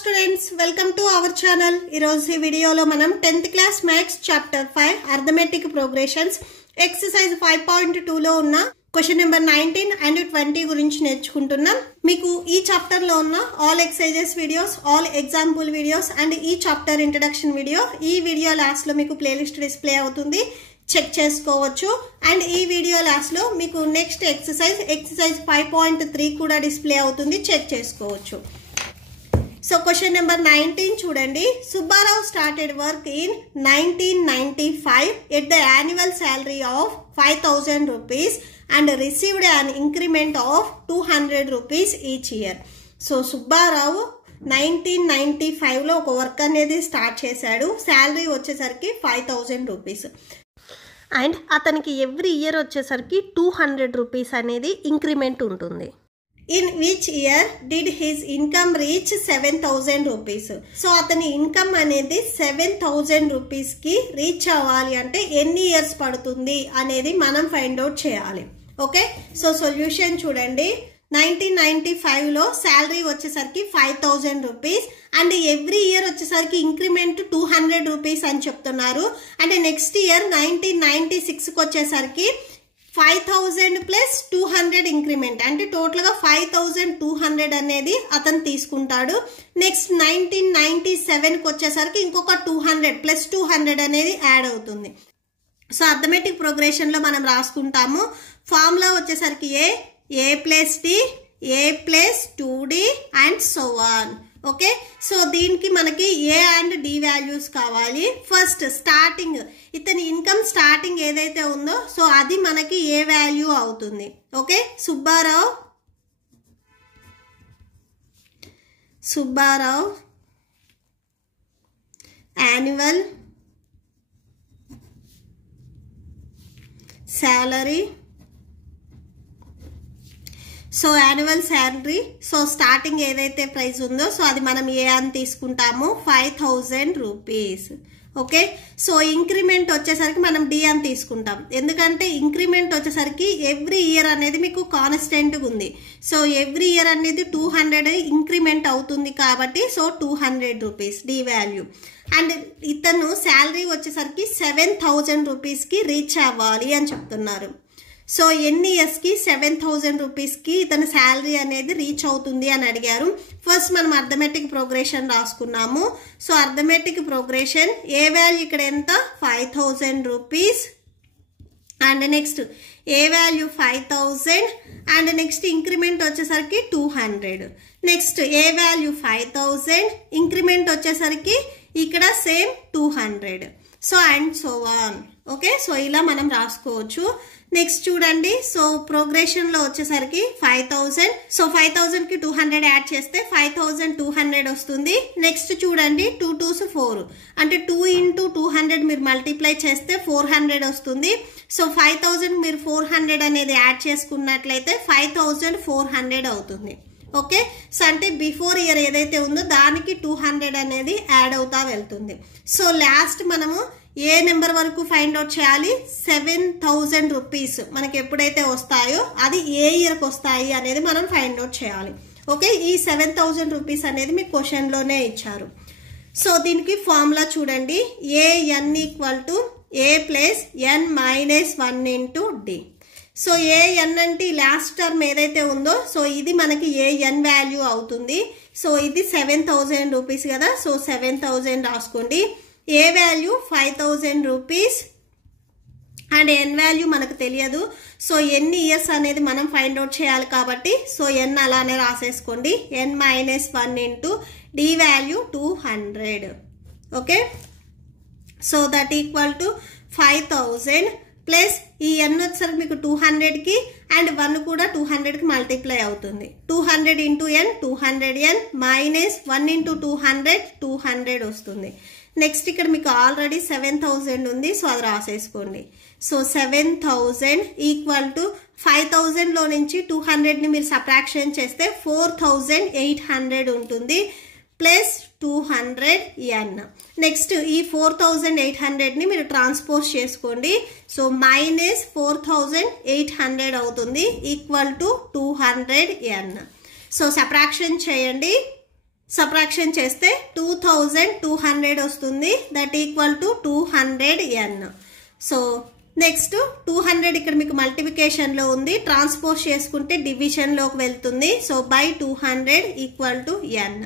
students, welcome to our channel. ఈ వీడియోలో మనం 10th class maths chapter 5 arithmetic progressions exercise 5.2 లో ఉన్న క్వశ్చన్ నెంబర్ 19 and 20 గురించి నేర్చుకుంటున్నాం. మీకు ఈ చాప్టర్ లో ఉన్న all exercises videos, all example videos and ఈ చాప్టర్ ఇంట్రడక్షన్ వీడియో ఈ వీడియో లాస్ట్ లో మీకు ప్లేలిస్ట్ డిస్ప్లే అవుతుంది, చెక్ చేసుకోవచ్చు. అండ్ ఈ వీడియో లాస్ట్ లో మీకు నెక్స్ట్ ఎక్సర్సైజ్ 5.3 కూడా డిస్ప్లే అవుతుంది, చెక్ చేసుకోవచ్చు. So question number 19 చూడండి. Subbarao started work in 1995 at the annual salary of 5,000 rupees and received an increment of 200 rupees each year. So Subbarao 1995 లో ఒక వర్క్ అనేది స్టార్ట్ చేశాడు. శాలరీ వచ్చేసరికి 5,000 రూపీస్ అండ్ అతనికి ఎవ్రీ ఇయర్ వచ్చేసరికి 200 rupees అనేది increment ఉంటుంది. In which year did his income reach 7,000 rupees? So అతని ఇన్కమ్ అనేది 7,000 రూపీస్ కి రీచ్ అవ్వాలి అంటే ఎన్ని ఇయర్స్ పడుతుంది అనేది మనం ఫైండ్ అవుట్ చేయాలి. ఓకే, సో సొల్యూషన్ చూడండి. 1995 లో శాలరీ వచ్చేసరికి 5,000 రూపీస్ అండ్ ఎవ్రీ ఇయర్ వచ్చేసరికి ఇంక్రిమెంట్ 200 రూపీస్ అని చెప్తున్నారు. అండ్ నెక్స్ట్ ఇయర్ 1996 కి వచ్చేసరికి 5,000 ప్లస్ 200 ఇంక్రిమెంట్ అంటే టోటల్ గా 5,200 అనేది అతను తీసుకుంటాడు. నెక్స్ట్ 1997 కి వచ్చేసరికి ఇంకొక 200 ప్లస్ 200 అనేది యాడ్ అవుతుంది. సో అర్థమెటిక్ ప్రోగ్రెషన్ లో మనం రాసుకుంటాము. ఫార్ములా వచ్చేసరికి A plus D, A plus 2d and so on. Okay, so దీనికి మనకి ఏ అండ్ డి వాల్యూస్ కావాలి. ఫస్ట్ స్టార్టింగ్ ఇతని ఇన్కమ్ స్టార్టింగ్ ఏదైతే ఉందో సో అది మనకి ఏ వాల్యూ అవుతుంది. Okay, Subbarao annual salary. So annual salary, so starting ఏదైతే ప్రైస్ ఉందో సో అది మనం ఏ అని తీసుకుంటాము, 5,000 రూపీస్. ఓకే, సో ఇంక్రిమెంట్ వచ్చేసరికి మనం డి అని తీసుకుంటాం, ఎందుకంటే ఇంక్రిమెంట్ వచ్చేసరికి ఎవ్రీ ఇయర్ అనేది మీకు కాన్స్టెంట్గా ఉంది. సో ఎవ్రీ ఇయర్ అనేది 200 ఇంక్రిమెంట్ అవుతుంది కాబట్టి so 200 rupees the value. And ఇతను శాలరీ వచ్చేసరికి 7,000 రూపీస్కి రీచ్ అవ్వాలి అని చెప్తున్నారు. సో ఎన్ని ఇయర్స్కి 7,000 రూపీస్కి ఇతని శాలరీ అనేది రీచ్ అవుతుంది అని అడిగారు. ఫస్ట్ మనం అర్థమెటిక్ ప్రోగ్రెషన్ రాసుకున్నాము. So arithmetic progression A value ఇక్కడ ఎంత 5,000 rupees and next A value 5,000 and next increment వచ్చేసరికి 200. నెక్స్ట్ ఏ వాల్యూ 5,000 ఇంక్రిమెంట్ వచ్చేసరికి ఇక్కడ same 200. So and so on. Okay, so ఇలా మనం రాసుకోవచ్చు. నెక్స్ట్ చూడండి, సో ప్రోగ్రెషన్ లో వచ్చేసరికి 5,000, సో 5,000 కి 200 యాడ్ చేస్తే 5,200 వస్తుంది. నెక్స్ట్ చూడండి 2 2s 4 అంటే 2 into 200 మీరు మల్టిప్లై చేస్తే 400 వస్తుంది. సో 5,000 మీరు 400 అనేది యాడ్ చేసుకున్నట్లయితే 5,400 అవుతుంది. ఓకే, సో అంటే బిఫోర్ ఇయర్ ఏదైతే ఉందో దానికి 200 అనేది యాడ్ అవుతా వెళ్తుంది. సో లాస్ట్ మనము ఏ నెంబర్ వరకు ఫైండ్ అవుట్ చేయాలి, 7,000 రూపీస్ మనకి ఎప్పుడైతే వస్తాయో అది ఏ ఇయర్కి వస్తాయి అనేది మనం ఫైండ్ అవుట్ చేయాలి. ఓకే, ఈ 7,000 రూపీస్ అనేది మీ క్వశ్చన్ లోనే ఇచ్చారు. సో దీనికి ఫార్ములా చూడండి, A N equal to A plus N minus 1 into D. So A N అంటే లాస్ట్ టర్మ్ ఏదైతే ఉందో సో ఇది మనకి ఏఎన్ వాల్యూ అవుతుంది. సో ఇది 7,000 రూపీస్ కదా, సో 7,000 రాసుకోండి. A value 5,000 rupees and N value మనకు తెలియదు. సో ఎన్ని ఇయర్స్ అనేది మనం ఫైండ్ అవుట్ చేయాలి కాబట్టి సో ఎన్ అలానే రాసేసుకోండి, N minus 1 into D value 200. Okay, so that equal to 5,000 plus ఈ ఎన్ వచ్చేసరికి మీకు 200కి అండ్ 1 కూడా 200కి మల్టిప్లై అవుతుంది. 200 ఇంటూ ఎన్ 200n మైనస్ 1 ఇంటూ 200 వస్తుంది. నెక్స్ట్ ఇక్కడ మీకు ఆల్రెడీ 7,000 ఉంది, సో అది రాసేసుకోండి. సో 7,000 ఈక్వల్ టు 5,000 లో నుంచి 200ని మీరు సబ్ట్రాక్షన్ చేస్తే 4,800 ఉంటుంది ప్లస్ 200n. నెక్స్ట్ ఈ 4,800ని మీరు ట్రాన్స్పోజ్ చేసుకోండి. సో మైనస్ 4,800 అవుతుంది equal to 200n. So subtraction చేయండి. సబ్ట్రాక్షన్ చేస్తే 2200 వస్తుంది. That equal to 200n. So next 200 ఇక్కడ మీకు మల్టిప్లికేషన్లో ఉంది, ట్రాన్స్పోజ్ చేసుకుంటే డివిజన్లోకి వెళ్తుంది. So by 200 equal to n.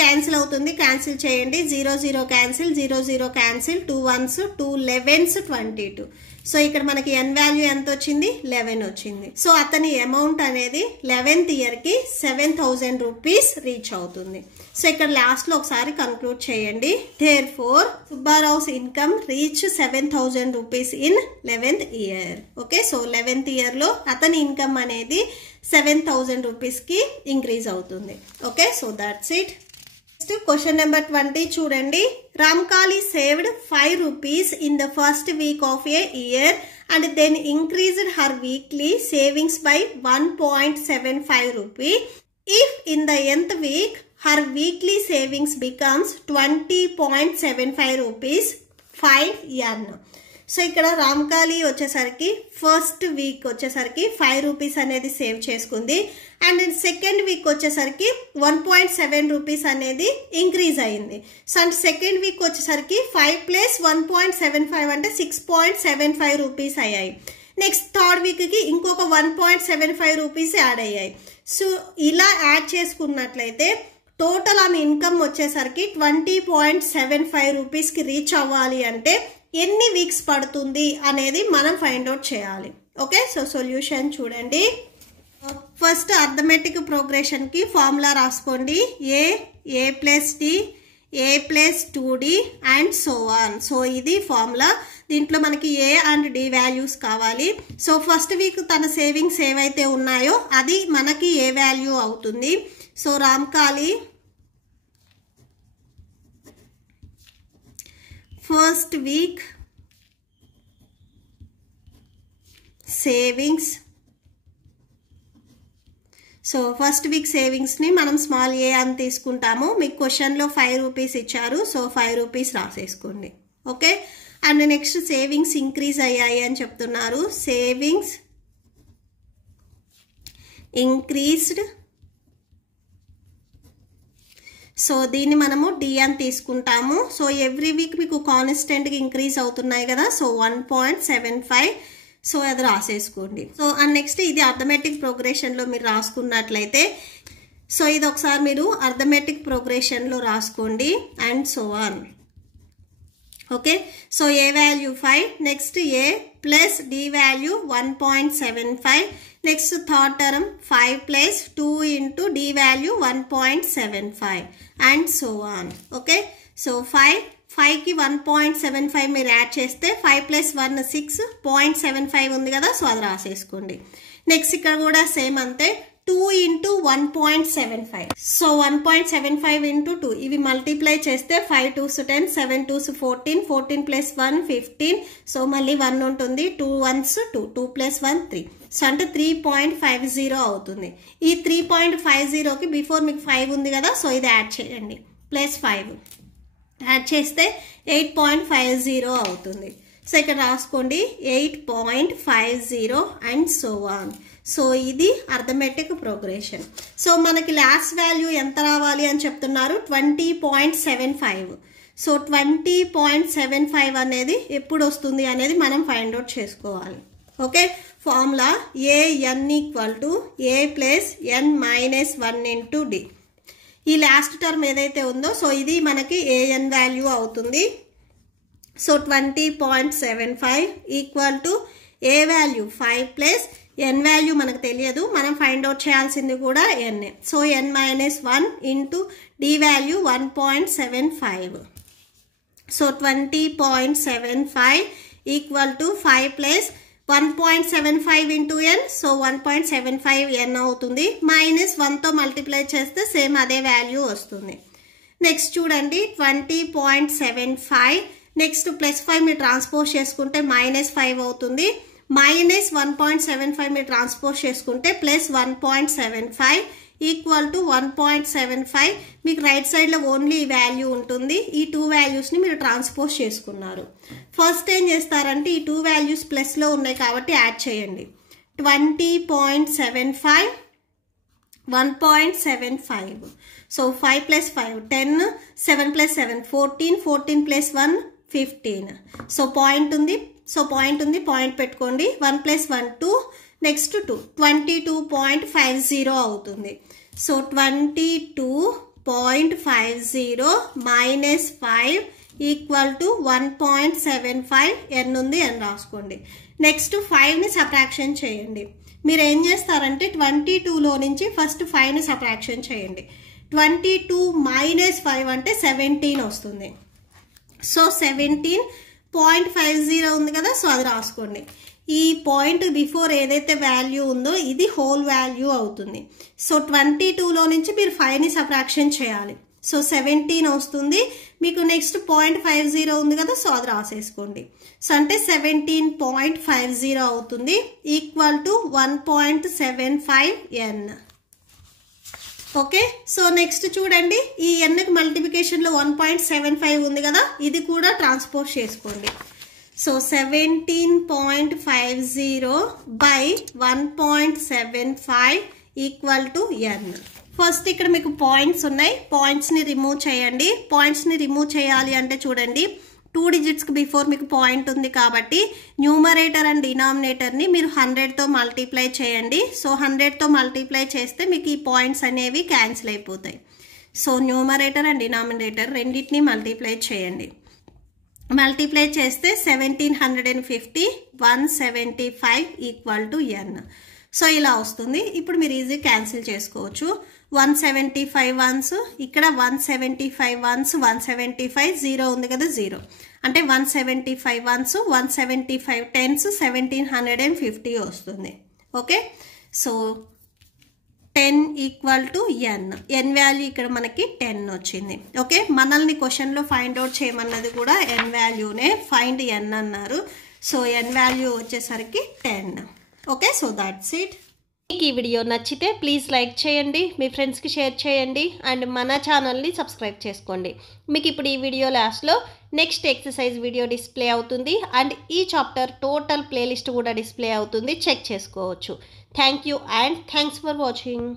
Cancel అవుతుంది, క్యాన్సిల్ చేయండి. 0 0 cancel, 0 0 cancel, 2 1s 2 11s 22. So ఇక్కడ మనకి n వాల్యూ ఎంత వచ్చింది? 11 వచ్చింది. సో అతని అమౌంట్ అనేది 11th ఇయర్కి 7000 రూపీస్ రీచ్ అవుతుంది. సో ఇక్కడ లాస్ట్లో ఒకసారి కన్క్లూడ్ చేయండి. Therefore Subbarao's income reach 7000 rupees in 11th year. Okay, so 11th ఇయర్లో అతని ఇన్కమ్ అనేది 7000 రూపీస్కి ఇంక్రీజ్ అవుతుంది. Okay, so that's it. Question number 20 చూడండి. Ramkali saved 5 rupees in the first week of a year and then increased her weekly savings by 1.75 rupee. If in the nth week her weekly savings becomes 20.75 rupees, find n. So ఇక్కడ రామ్కాలి వచ్చేసరికి first week వచ్చేసరికి 5 rupees అనేది save చేసుకుంది. And second week వచ్చేసరికి 1.7 rupees అనేది increase అయింది. So and second week వచ్చేసరికి 5 + 1.75 అంటే 6.75 రూపీస్ అయ్యాయి. నెక్స్ట్ థర్డ్ వీక్కి ఇంకొక 1.75 రూపీస్ యాడ్ అయ్యాయి. సో ఇలా యాడ్ చేసుకున్నట్లయితే టోటల్ ఆమె ఇన్కమ్ వచ్చేసరికి 20.75 రూపీస్కి రీచ్ అవ్వాలి అంటే ఎన్ని వీక్స్ పడుతుంది అనేది మనం ఫైండ్ అవుట్ చేయాలి. ఓకే, సో సొల్యూషన్ చూడండి. ఫస్ట్ అర్థమెటిక్ ప్రోగ్రెషన్కి ఫార్ములా రాసుకోండి. a + d, a + 2d and so on. So ఇది ఫార్ములా. దీంట్లో మనకి a అండ్ d వాల్యూస్ కావాలి. సో ఫస్ట్ వీక్ తన సేవింగ్స్ ఏవైతే ఉన్నాయో అది మనకి ఏ వాల్యూ అవుతుంది. So Ramkali first week savings. So first week సేవింగ్స్ని మనం స్మాల్ ఏ అని తీసుకుంటాము. మీకు క్వశ్చన్లో 5 రూపీస్ ఇచ్చారు, సో 5 రూపీస్ రాసేసుకోండి. Okay, and next savings increase అయ్యాయి అని చెప్తున్నారు. Savings increased. సో దీన్ని మనము డి అని తీసుకుంటాము. సో ఎవ్రీ వీక్ మీకు కాన్స్టెంట్గా ఇంక్రీజ్ అవుతున్నాయి కదా, సో 1.75. సో అది రాసేసుకోండి. సో అండ్ నెక్స్ట్ ఇది అర్థమెటిక్ ప్రోగ్రెషన్లో మీరు రాసుకున్నట్లయితే, సో ఇది ఒకసారి మీరు అర్థమెటిక్ ప్రోగ్రెషన్లో రాసుకోండి and so on. Okay, so A value 5, next A plus D value 1.75, next third term 5 + 2 × D value 1.75 and so on. Okay, so 5కి 1.75 మీరు యాడ్ చేస్తే 5 + 1 6.75 ఉంది కదా, సో అది రాసేసుకోండి. నెక్స్ట్ ఇక్కడ కూడా సేమ్ అంతే, 2 × 1.75. సో 1.75 × 2 ఇవి మల్టిప్లై చేస్తే 5 2s 10, 7 2s 14, 14 + 1 15. సో మళ్ళీ 1 ఉంటుంది, 2 1s 2, 2 + 1 3. సో అంటే 3.50 అవుతుంది. ఈ 3.50కి బిఫోర్ మీకు 5 ఉంది కదా, సో ఇది యాడ్ చేయండి. +5 యాడ్ చేస్తే 8.50 అవుతుంది. సో ఇక్కడ రాసుకోండి 8.50 అండ్ సో ఆన్. సో ఇది అర్థమెటిక్ ప్రోగ్రెషన్. సో మనకి లాస్ట్ వాల్యూ ఎంత రావాలి అని చెప్తున్నారు? 20.75. సో 20.75 అనేది ఎప్పుడు వస్తుంది అనేది మనం ఫైండ్ అవుట్ చేసుకోవాలి. Okay, formula an = a + n - 1 × d. ఈ లాస్ట్ టర్మ్ ఏదైతే ఉందో సో ఇది మనకి an వాల్యూ అవుతుంది. So 20.75 = a value 5 + n value మనకు తెలియదు, మనం ఫైండ్ అవుట్ చేయాల్సింది కూడా n. So n - 1 × d value 1.75. So 20.75 = 5 + 1.75 × n. So 1.75 n అవుతుంది. -1తో మల్టిప్లై చేస్తే సేమ్ అదే వాల్యూ వస్తుంది. నెక్స్ట్ చూడండి 20.75. నెక్స్ట్ +5 మీరు ట్రాన్స్పోజ్ చేసుకుంటే -5 అవుతుంది. -1.75 మీరు ట్రాన్స్పోజ్ చేసుకుంటే +1.75 = 1.75. మీకు రైట్ సైడ్లో ఓన్లీ ఈ వాల్యూ ఉంటుంది. ఈ 2 వాల్యూస్ని మీరు ట్రాన్స్పోజ్ చేసుకున్నారు. ఫస్ట్ ఏం చేస్తారంటే ఈ 2 వాల్యూస్ ప్లస్లో ఉన్నాయి కాబట్టి యాడ్ చేయండి. 20.75 1.75. సో 5 + 5 10, 7 + 7 14, 14 + 1 15. సో పాయింట్ ఉంది, పాయింట్ పెట్టుకోండి. 1 + 1 2, నెక్స్ట్ 2 22.50 అవుతుంది. సో 22.50 - 5 = 1.75 n ఉంది అని రాసుకోండి. నెక్స్ట్ 5ని సబ్ట్రాక్షన్ చేయండి. మీరు ఏం చేస్తారంటే 22లో నుంచి ఫస్ట్ 5ని సబ్ట్రాక్షన్ చేయండి. 22 - 5 అంటే 17 వస్తుంది. సో 17.50 ఉంది కదా, సో అది రాసుకోండి. ఈ పాయింట్ బిఫోర్ ఏదైతే వాల్యూ ఉందో ఇది హోల్ వాల్యూ అవుతుంది. సో 22లో నుంచి మీరు 5ని సబ్ట్రాక్షన్ చేయాలి. సో 17 వస్తుంది మీకు. నెక్స్ట్ 0.50 ఉంది కదా, సో అది రాసేసుకోండి. సో అంటే 17.50 అవుతుంది = 1.75 n. ఓకే, సో నెక్స్ట్ చూడండి, ఈ ఎన్కి మల్టిప్లికేషన్లో 1.75 ఉంది కదా, ఇది కూడా ట్రాన్స్పోజ్ చేసుకోండి. So 17.50 / 1.75 = n. ఫస్ట్ ఇక్కడ మీకు పాయింట్స్ ఉన్నాయి, పాయింట్స్ని రిమూవ్ చేయండి. పాయింట్స్ని రిమూవ్ చేయాలి అంటే చూడండి, 2 డిజిట్స్కి బిఫోర్ మీకు పాయింట్ ఉంది కాబట్టి న్యూమరేటర్ అండ్ డినామినేటర్ని మీరు 100తో మల్టిప్లై చేయండి. సో 100తో మల్టిప్లై చేస్తే మీకు ఈ పాయింట్స్ అనేవి క్యాన్సిల్ అయిపోతాయి. సో న్యూమరేటర్ అండ్ డినామినేటర్ రెండింటిని మల్టిప్లై చేయండి. మల్టిప్లై చేస్తే 1750 175 = n. సో ఇలా వస్తుంది. ఇప్పుడు మీరు ఈజీ క్యాన్సిల్ చేసుకోవచ్చు. 175 వన్స్, ఇక్కడ 175 వన్స్ 175, 0 ఉంది కదా 0, అంటే 175 వన్స్ 175 టెన్స్ 1750 వస్తుంది. Okay, so 10 = n. n value ఇక్కడ మనకి 10 వచ్చింది. ఓకే, మనల్ని క్వశ్చన్లో ఫైండ్ అవుట్ చేయమన్నది కూడా n వాల్యూనే, ఫైండ్ n అన్నారు. సో n వాల్యూ వచ్చేసరికి 10. Okay, so that's it. మీకు ఈ వీడియో నచ్చితే ప్లీజ్ లైక్ చేయండి, మీ ఫ్రెండ్స్కి షేర్ చేయండి, అండ్ మన ఛానల్ని సబ్స్క్రైబ్ చేసుకోండి. మీకు ఇప్పుడు ఈ వీడియో లాస్ట్లో నెక్స్ట్ ఎక్సర్సైజ్ వీడియో డిస్ప్లే అవుతుంది, అండ్ ఈ చాప్టర్ టోటల్ ప్లేలిస్ట్ కూడా డిస్ప్లే అవుతుంది, చెక్ చేసుకోవచ్చు. Thank you and thanks for watching.